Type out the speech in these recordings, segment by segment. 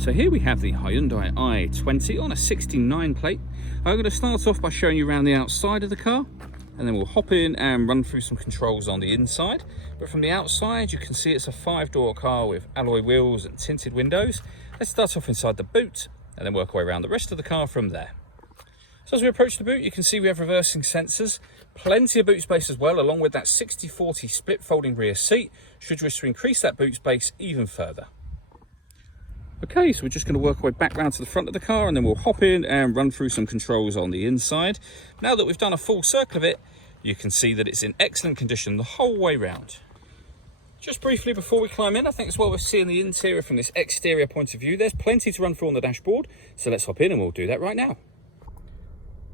So here we have the Hyundai i20 on a 69 plate. I'm going to start off by showing you around the outside of the car, and then we'll hop in and run through some controls on the inside. But from the outside, you can see it's a 5-door car with alloy wheels and tinted windows. Let's start off inside the boot and then work our way around the rest of the car from there. So as we approach the boot, you can see we have reversing sensors, plenty of boot space as well, along with that 60/40 split folding rear seat, should you wish to increase that boot space even further. Okay, so we're just going to work our way back round to the front of the car, and then we'll hop in and run through some controls on the inside. Now that we've done a full circle of it, you can see that it's in excellent condition the whole way round. Just briefly before we climb in, I think it's well worth seeing the interior from this exterior point of view. There's plenty to run through on the dashboard, so let's hop in and we'll do that right now.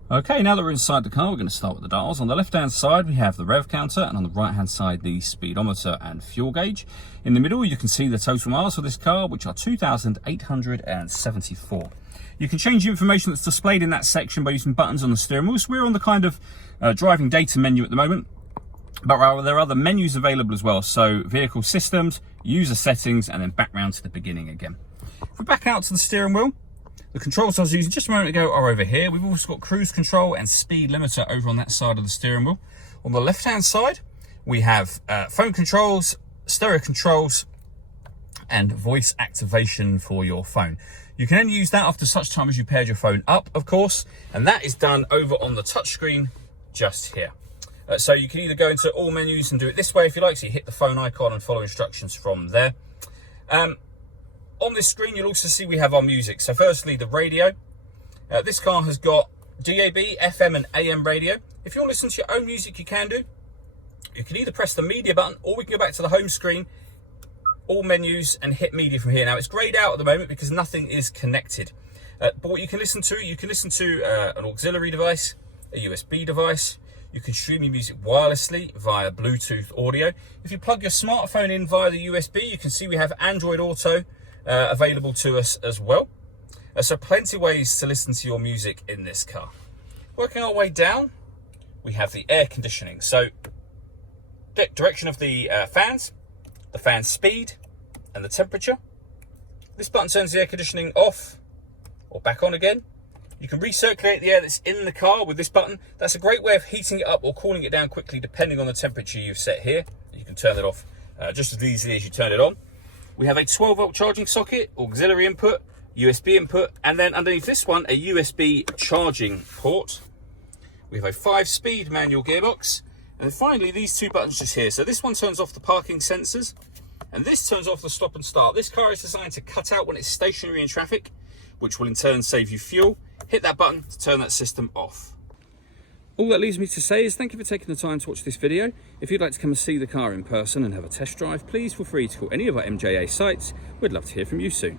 Okay, now that we're inside the car, we're going to start with the dials. On the left-hand side, we have the rev counter, and on the right-hand side, the speedometer and fuel gauge. In the middle, you can see the total miles for this car, which are 2,874. You can change the information that's displayed in that section by using buttons on the steering wheel. So we're on the kind of driving data menu at the moment, but there are other menus available as well. So vehicle systems, user settings, and then back round to the beginning again. If we back out to the steering wheel, the controls I was using just a moment ago are over here. We've also got cruise control and speed limiter over on that side of the steering wheel. On the left-hand side, we have phone controls, stereo controls, and voice activation for your phone. You can only use that after such time as you paired your phone up, of course, and that is done over on the touchscreen just here. So you can either go into all menus and do it this way if you like, so you hit the phone icon and follow instructions from there. On this screen, you'll also see we have our music. So firstly, the radio. This car has got DAB, FM and AM radio. If you want to listen to your own music, you can do. You can either press the media button, or we can go back to the home screen, all menus, and hit media from here. Now, it's greyed out at the moment because nothing is connected. But what you can listen to, an auxiliary device, a USB device. You can stream your music wirelessly via Bluetooth audio. If you plug your smartphone in via the USB, you can see we have Android Auto available to us as well. So plenty of ways to listen to your music in this car. Working our way down, we have the air conditioning. So direction of the fans, the fan speed, and the temperature. This button turns the air conditioning off or back on again. You can recirculate the air that's in the car with this button. That's a great way of heating it up or cooling it down quickly depending on the temperature you've set here. You can turn it off just as easily as you turn it on. We have a 12-volt charging socket, auxiliary input, USB input, and then underneath this one, a USB charging port. We have a 5-speed manual gearbox. And then finally, these two buttons just here. So this one turns off the parking sensors, and this turns off the stop and start. This car is designed to cut out when it's stationary in traffic, which will in turn save you fuel. Hit that button to turn that system off. All that leaves me to say is thank you for taking the time to watch this video. If you'd like to come and see the car in person and have a test drive, please feel free to call any of our MJA sites. We'd love to hear from you soon.